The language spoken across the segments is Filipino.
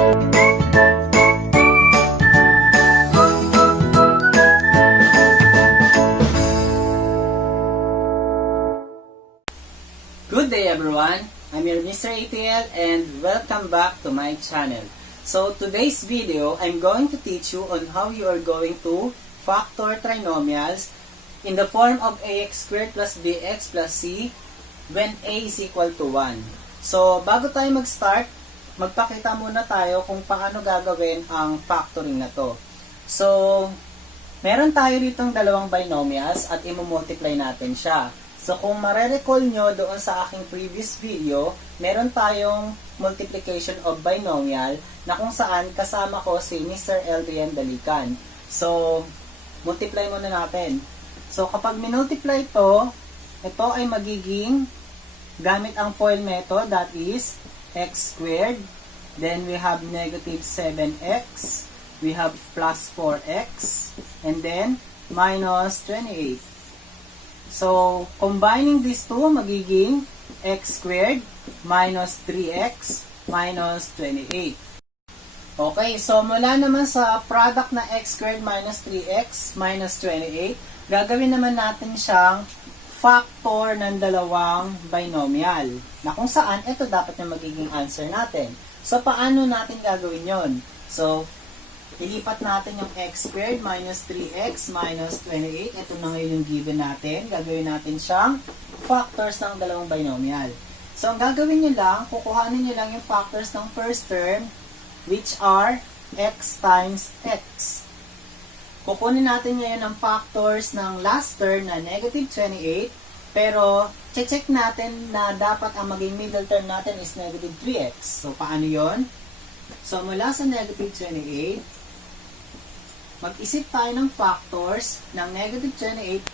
Good day everyone, I'm your Mr. ATL and welcome back to my channel. So today's video, I'm going to teach you on how you are going to factor trinomials in the form of ax squared plus bx plus c when a is equal to 1. So bago tayo mag-start, magpakita muna tayo kung paano gagawin ang factoring na to. So meron tayo ditong dalawang binomials at i-multiply natin siya. So, kung marerecall nyo doon sa aking previous video, meron tayong multiplication of binomial na kung saan kasama ko si Mr. Eldrian Dalican. So, multiply muna natin. So, kapag minultiply ito ay magiging gamit ang FOIL method, that is x squared. Then, we have negative 7x. We have plus 4x. And then, minus 28. So, combining these two, magiging x squared minus 3x minus 28. Okay, so mula naman sa product na x squared minus 3x minus 28, gagawin naman natin siyang factor ng dalawang binomial. Na kung saan, ito dapat na magiging answer natin. So, paano natin gagawin yon? So, ilipat natin yung x squared minus 3x minus 28. Ito na ngayon yung given natin. Gagawin natin siyang factors ng dalawang binomial. So, ang gagawin nyo lang, kukuhanin nyo lang yung factors ng first term, which are x times x. Kukunin natin ngayon ang factors ng last term na negative 28. Pero, check natin na dapat ang maging middle term natin is negative 3x. So, paano yon? So, mula sa negative 28, mag-isip tayo ng factors ng negative 28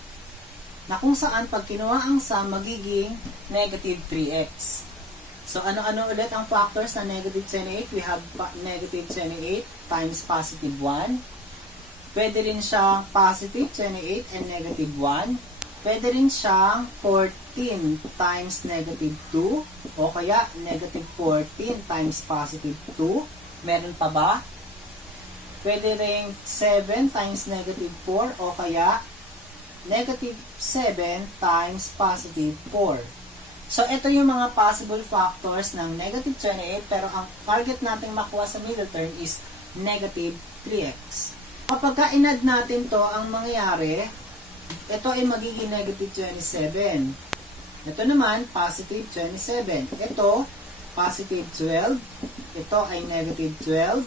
na kung saan pag kinuha ang sum magiging negative 3x. So, ano-ano ulit ang factors ng negative 28? We have negative 28 times positive 1. Pwede rin siyang positive 28 and negative 1. Pwede rin siyang 14 times negative 2 o kaya negative 14 times positive 2. Meron pa ba? Pwede rin 7 times negative 4 o kaya negative 7 times positive 4. So, ito yung mga possible factors ng negative 28 pero ang target natin makuha sa middle term is negative 3x. Kapag in-add natin to, ang mangyayari, ito ay magiging negative 27. Ito naman, positive 27. Ito, positive 12. Ito ay negative 12.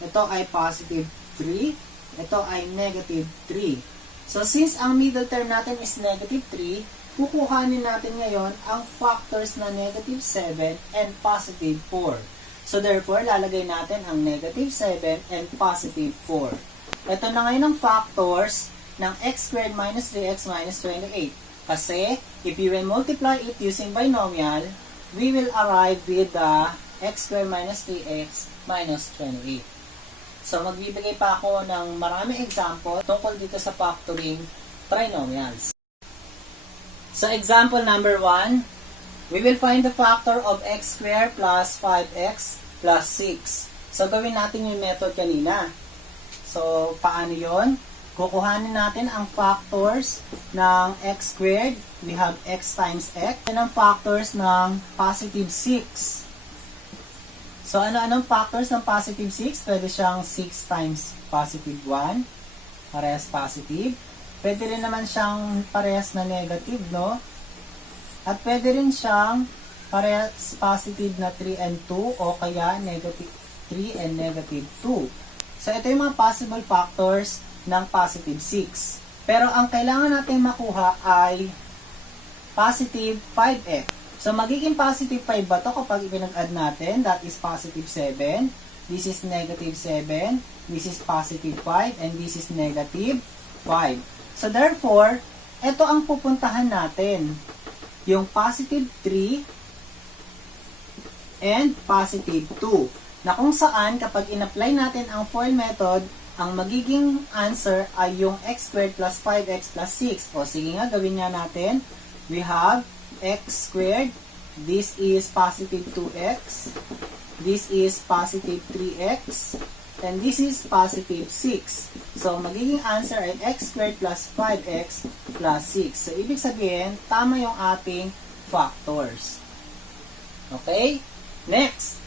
Ito ay positive 3. Ito ay negative 3. So, since ang middle term natin is negative 3, kukuhanin natin ngayon ang factors na negative 7 and positive 4. So, therefore, lalagay natin ang negative 7 and positive 4. Ito na ngayon ang factors ng x squared minus 3x minus 28. Kasi, if you will multiply it using binomial, we will arrive with the x squared minus 3x minus 28. So, magbibigay pa ako ng maraming example tungkol dito sa factoring trinomials. So, example number 1, we will find the factor of x squared plus 5x plus 6. So, gawin natin yung method kanina. So, paano yon? Kukuhanin natin ang factors ng x squared. We have x times x. And ang factors ng positive 6. So, ano-anong factors ng positive 6? Pwede siyang 6 times positive 1. Parehas positive. Pwede rin naman siyang parehas na negative, no? At pwede rin siyang parehas positive na 3 and 2 o kaya negative 3 and negative 2. So, ito yung mga possible factors ng positive 6. Pero ang kailangan natin makuha ay positive 5x. So, magiging positive 5 ba ito kapag ipinag-add natin? That is positive 7. This is negative 7. This is positive 5. And this is negative 5. So, therefore, ito ang pupuntahan natin. Yung positive 3 and positive 2. Na kung saan, kapag in-apply natin ang FOIL method, ang magiging answer ay yung x squared plus 5x plus 6. O, sige nga, gawin nga natin. We have x squared, this is positive 2x, this is positive 3x, and this is positive 6. So, magiging answer ay x squared plus 5x plus 6. So, ibig sabihin, tama yung ating factors. Okay? Next,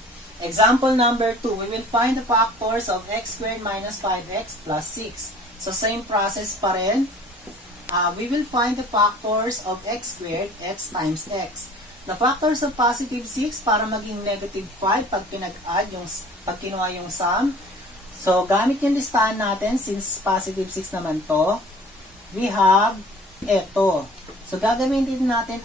example number 2. We will find the factors of x squared minus 5x plus 6. So, same process pa rin. We will find the factors of x squared, x times x. The factors of positive 6 para maging negative 5 pag pag kinuha yung sum. So, gamit yung listahan natin since positive 6 naman to. We have ito. So, gagamitin natin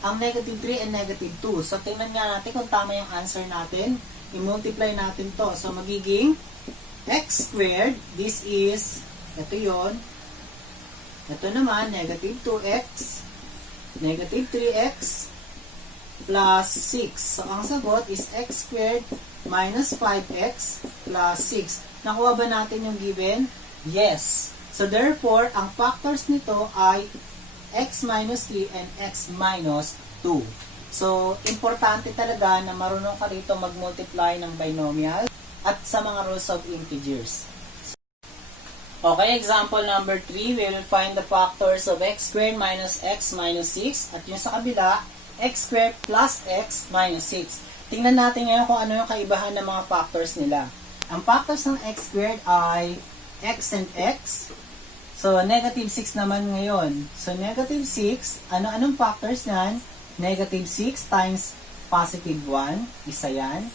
ang negative 3 and negative 2. So, tingnan nga natin kung tama yung answer natin. I-multiply natin to. So, magiging x squared, this is, ito yon. Ito naman, negative 2x, negative 3x, plus 6. So, ang sagot is x squared minus 5x plus 6. Nakuha ba natin yung given? Yes. So, therefore, ang factors nito ay x minus 3 and x minus 2. So, importante talaga na marunong ka rito mag-multiply ng binomial at sa mga rows of integers. Okay, example number 3, we will find the factors of x squared minus x minus 6 at yung sa kabila, x squared plus x minus 6. Tingnan natin ngayon kung ano yung kaibahan ng mga factors nila. Ang factors ng x squared ay x and x. So, negative 6 naman ngayon. So, negative 6, anong factors niyan? Negative 6 times positive 1, isa yan.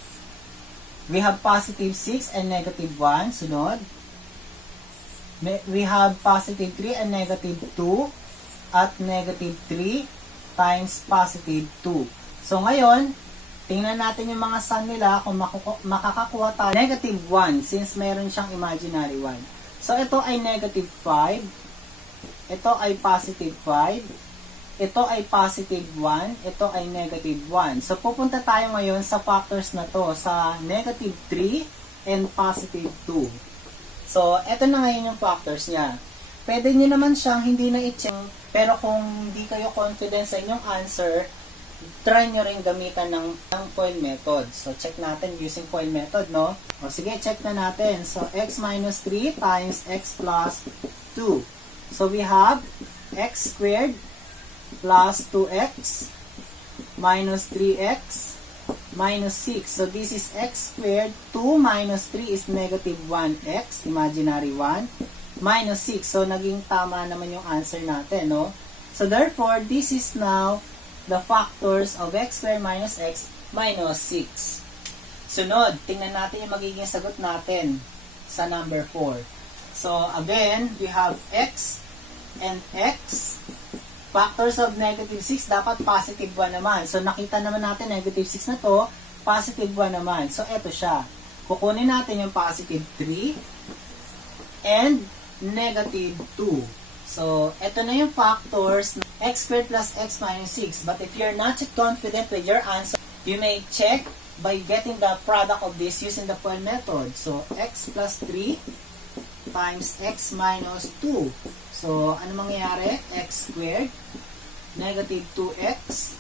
We have positive 6 and negative 1, sunod. We have positive 3 and negative 2 at negative 3 times positive 2. So, ngayon, tingnan natin yung mga sum nila kung makakakuha tayo negative 1 since meron siyang imaginary 1. So, ito ay negative 5. Ito ay positive 5. Ito ay positive 1. Ito ay negative 1. So, pupunta tayo ngayon sa factors na to, sa negative 3 and positive 2. So, eto na ngayon yung factors niya. Pwede nyo naman siyang hindi na i-check, pero kung hindi kayo confident sa inyong answer, try nyo rin gamitan ng FOIL method. So, check natin using FOIL method, no? O, sige, check na natin. So, x minus 3 times x plus 2. So, we have x squared plus 2x minus 3x minus 6. So, this is x squared. 2 minus 3 is negative 1x, imaginary 1, minus 6. So, naging tama naman yung answer natin, no? So, therefore, this is now the factors of x squared minus x minus 6. Sunod, tingnan natin yung magiging sagot natin sa number 4. So, again, we have x and x. Factors of negative 6, dapat positive 1 naman. So, nakita naman natin, negative 6 na to, positive 1 naman. So, eto siya. Kukunin natin yung positive 3 and negative 2. So, eto na yung factors x squared plus x minus 6. But if you're not yet confident with your answer, you may check by getting the product of this using the FOIL method. So, x plus 3 times x minus 2. So, ano mangyayari? X squared negative 2x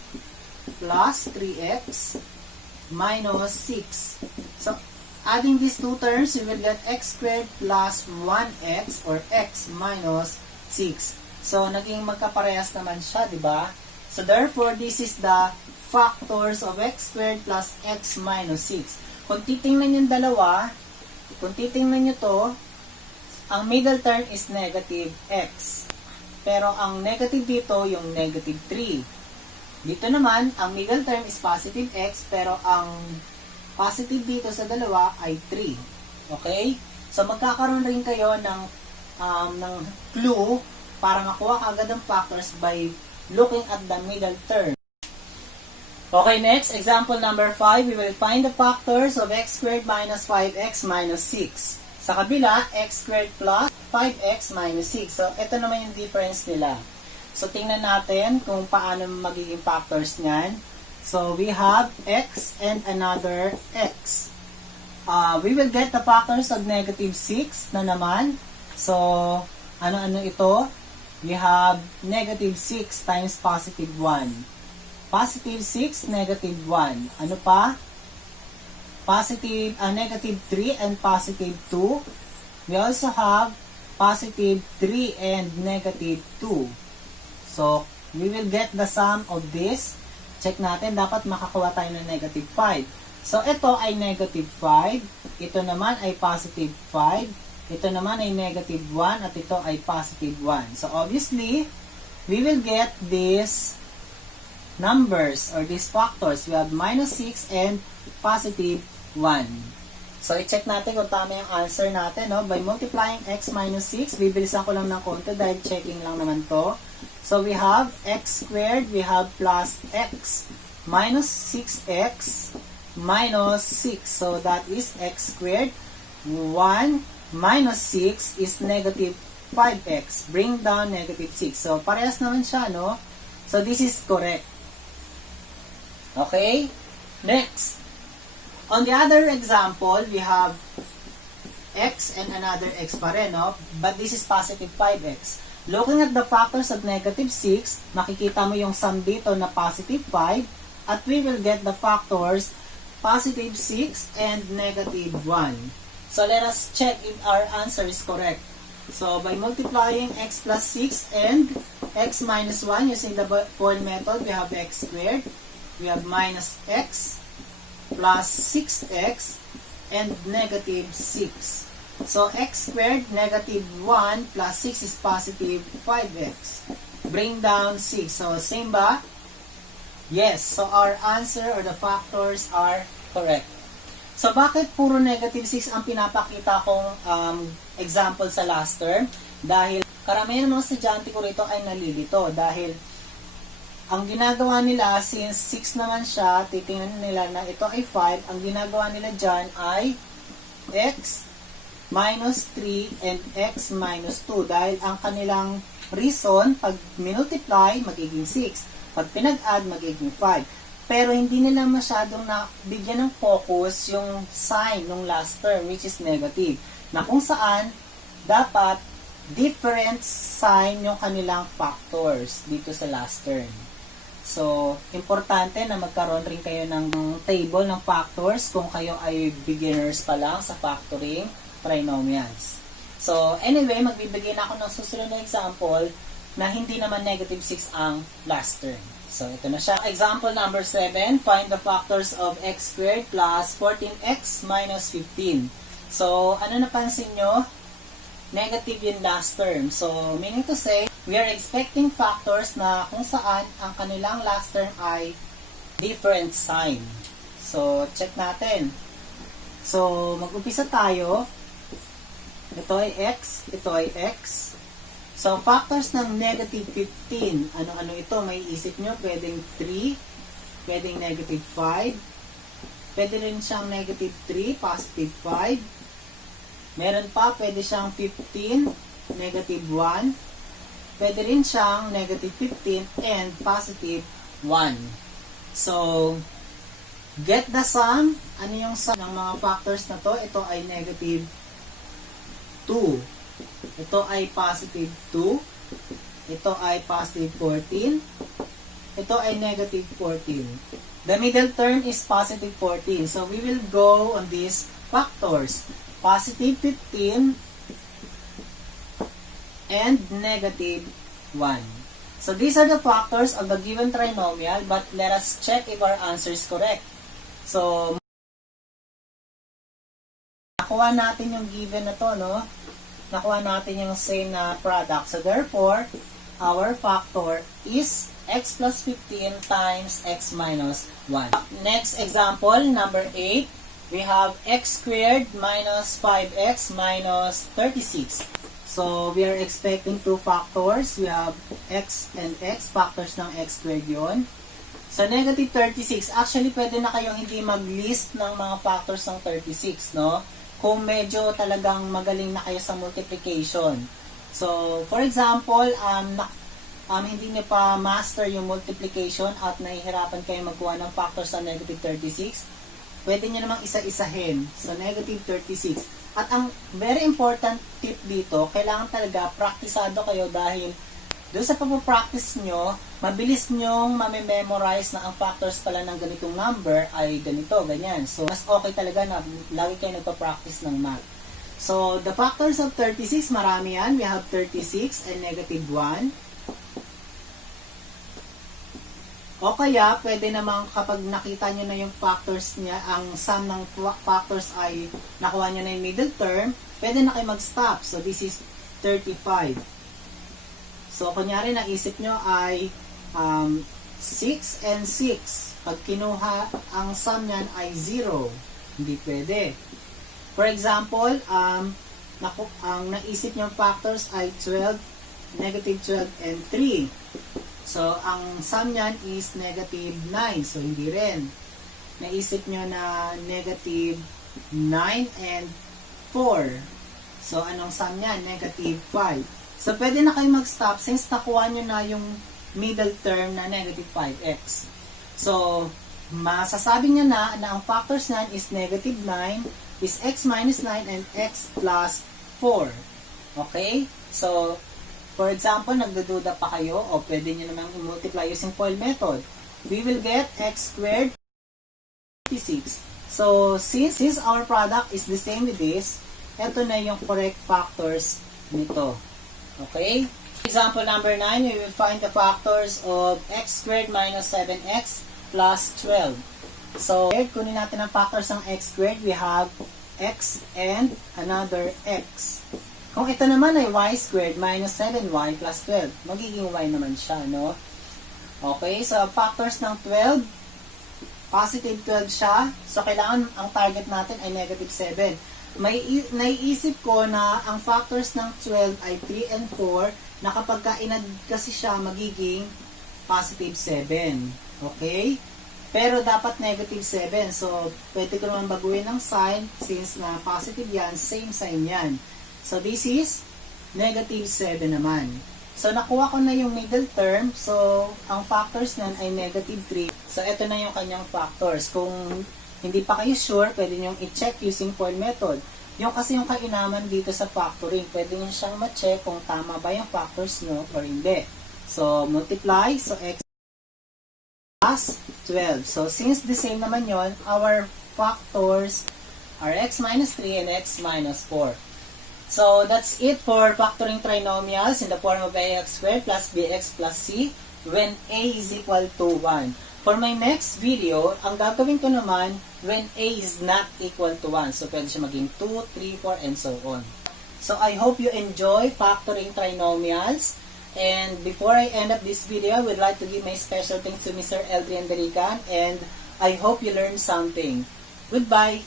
plus 3x minus 6. So, adding these two terms, you will get x squared plus 1x or x minus 6. So, naging magkaparehas naman siya, di ba? So, therefore, this is the factors of x squared plus x minus 6. Kung titingnan yung dalawa, kung titingnan nyo to, ang middle term is negative x. Pero ang negative dito, yung negative 3. Dito naman, ang middle term is positive x, pero ang positive dito sa dalawa ay 3. Okay? So, magkakaroon rin kayo ng clue para makuha agad ang factors by looking at the middle term. Okay, next, example number 5, we will find the factors of x squared minus 5x minus 6. Sa kabila, x squared plus 5x minus 6. So, ito naman yung difference nila. So, tingnan natin kung paano magiging factors niyan. So, we have x and another x. We will get the factors of negative 6 na naman. So, ano-ano ito? We have negative 6 times positive 1. Positive 6, negative 1. Ano pa? negative 3 and positive 2. We also have positive 3 and negative 2. So, we will get the sum of this. Check natin, dapat makakuha tayo ng negative 5. So, ito ay negative 5. Ito naman ay positive 5. Ito naman ay negative 1 at ito ay positive 1. So, obviously, we will get these numbers or these factors. We have minus 6 and positive 1. So, i-check natin kung tama yung answer natin. No? By multiplying x minus 6, bibilisan ko lang ng konti dahil checking lang naman to. So, we have x squared, we have plus x minus 6x minus 6. So, that is x squared. 1 minus 6 is negative 5x. Bring down negative 6. So, parehas naman siya, no? So, this is correct. Okay? Next. On the other example, we have x and another x pa rin, no? But this is positive 5x. Looking at the factors of negative 6, makikita mo yung sum dito na positive 5 at we will get the factors positive 6 and negative 1. So let us check if our answer is correct. So by multiplying x plus 6 and x minus 1 using the FOIL method, we have x squared, we have minus x plus 6x and negative 6. So, x squared, negative 1 plus 6 is positive 5x. Bring down 6. So, same ba? Yes. So, our answer or the factors are correct. So, bakit puro negative 6 ang pinapakita kong example sa last term? Dahil karamihan ng mga estudyante ko rito ay nalilito. Dahil ang ginagawa nila, since 6 naman siya, titingnan nila na ito ay 5. Ang ginagawa nila dyan ay x minus 3 and x minus 2 dahil ang kanilang reason, pag multiply magiging 6. Pag pinag-add, magiging 5. Pero hindi nila masyadong bigyan ng focus yung sign ng last term, which is negative. Na kung saan, dapat different sign yung kanilang factors dito sa last term. So, importante na magkaroon rin kayo ng table ng factors kung kayo ay beginners pa lang sa factoring trinomials. So, anyway, magbibigay na ako ng susunod na example na hindi naman negative 6 ang last term. So, ito na siya. Example number 7, find the factors of x squared plus 14x minus 15. So, ano napansin nyo? Negative yung last term. So, meaning to say, we are expecting factors na kung saan ang kanilang last term ay different sign. So, check natin. So, mag-umpisa tayo. Ito ay x, ito ay x. So, factors ng negative 15. Ano-ano ito? May isip nyo, pwedeng 3, pwedeng negative 5, pwede rin siyang negative 3, positive 5. Meron pa, pwede siyang 15, negative 1. Pwede rin siyang negative 15 and positive 1. So, get the sum. Ano yung sum ng mga factors na to? Ito ay negative 2. Ito ay positive 2. Ito ay positive 14. Ito ay negative 14. The middle term is positive 14. So, we will go on these factors. Positive 15 and negative 1. So, these are the factors of the given trinomial, but let us check if our answer is correct. So, nakuha natin yung given na to, no? Nakuha natin yung same na product. So, therefore, our factor is x plus 15 times x minus 1. Next example, number 8. We have x squared minus 5x minus 36. So, we are expecting two factors. We have x and x, factors ng x squared yun. So, negative 36. Actually, pwede na kayong hindi mag-list ng mga factors ng 36, no? Kung medyo talagang magaling na kayo sa multiplication. So, for example, hindi niyo pa master yung multiplication at nahihirapan kayo magkuha ng factors sa negative 36, pwede niyo namang isa-isahin sa negative 36. At ang very important tip dito, kailangan talaga praktisado kayo dahil doon sa pagpapractice nyo, mabilis nyong mamememorize na ang factors pala ng ganitong number ay ganito, ganyan. So, mas okay talaga na lagi kayo nagpa-practice ng math. So, the factors of 36, marami yan. We have 36 and negative 1. O kaya, pwede namang kapag nakita nyo na yung factors niya, ang sum ng factors ay nakuha nyo na yung middle term, pwede na kayo mag-stop. So, this is 35. So, kunyari, naisip nyo ay 6 and 6. Pag kinuha, ang sum niyan ay 0. Hindi pwede. For example, ang naisip niyong factors ay 12, negative 12, and 3. So, ang sum niyan is negative 9. So, hindi rin. Naisip niyo na negative 9 and 4. So, anong sum niyan? Negative 5. So, pwede na kayo mag-stop since nakuha niyo na yung middle term na negative 5x. So, masasabi niya na ang factors niyan is negative 9, is x minus 9 and x plus 4. Okay? So, for example, nagdududa pa kayo o pwede nyo namang i-multiply using FOIL method. We will get x squared 36. So, since our product is the same with this, ito na yung correct factors nito. Okay? Example number 9, we will find the factors of x squared minus 7x plus 12. So, kunin natin ang factors ng x squared. We have x and another x. Kung ito naman ay y squared minus 7y plus 12, magiging y naman siya, no? Okay, so factors ng 12, positive 12 siya. So, kailangan ang target natin ay negative 7. Naiisip ko na ang factors ng 12 ay 3 and 4 na kapag ka-inad kasi siya, magiging positive 7. Okay? Pero dapat negative 7. So, pwede ko naman baguhin ng sign since na positive yan, same sign yan. So, this is negative 7 naman. So, nakuha ko na yung middle term. So, ang factors nan ay negative 3. So, ito na yung kanyang factors. Kung hindi pa kayo sure, pwede nyo i-check using FOIL method. Yung kasi yung kainaman dito sa factoring, pwede nyo siyang ma-check kung tama ba yung factors nyo or hindi. So, multiply. So, x plus 12. So, since the same naman yon, our factors are x minus 3 and x minus 4. So, that's it for factoring trinomials in the form of ax squared plus bx plus c when a is equal to 1. For my next video, ang gagawin ko naman when a is not equal to 1. So, pwede siya maging 2, 3, 4, and so on. So, I hope you enjoy factoring trinomials. And before I end up this video, I would like to give my special thanks to Mr. Eldrian Berican, and I hope you learned something. Goodbye!